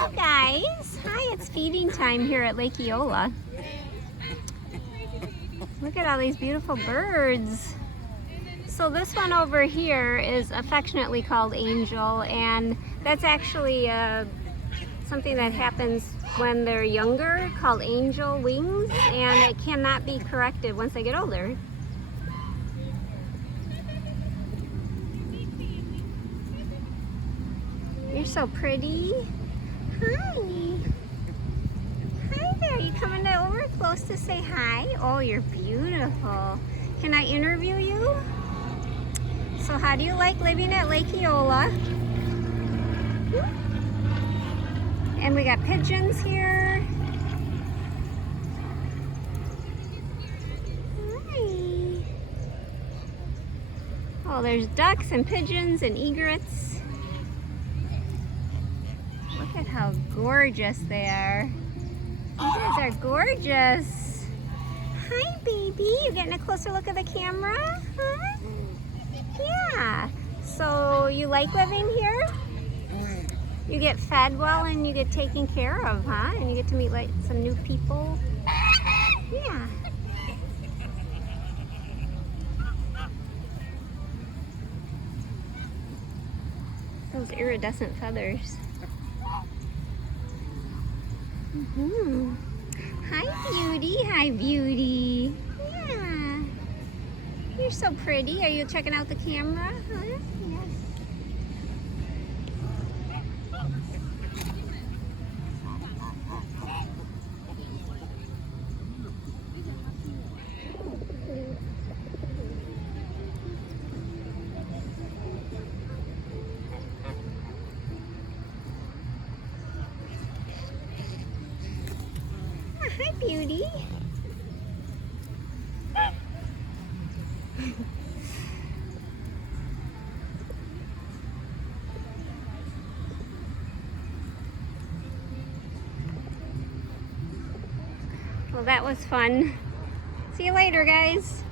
Hi guys! Hi, it's feeding time here at Lake Eola. Look at all these beautiful birds. So this one over here is affectionately called Angel, and that's actually something that happens when they're younger, called angel wings, and it cannot be corrected once they get older. You're so pretty. Hi. Hi there. You coming over close to say hi? Oh, you're beautiful. Can I interview you? So how do you like living at Lake Eola? And we got pigeons here. Hi. Oh, there's ducks and pigeons and egrets. Look at how gorgeous they are. You guys are gorgeous. Hi, baby. You getting a closer look at the camera? Huh? Yeah. So you like living here? You get fed well and you get taken care of, huh? And you get to meet like some new people. Yeah. Those iridescent feathers. Hi, Beauty. Hi, Beauty. Yeah. You're so pretty. Are you checking out the camera? Huh? Yeah. Hi, Beauty. Well, that was fun. See you later, guys.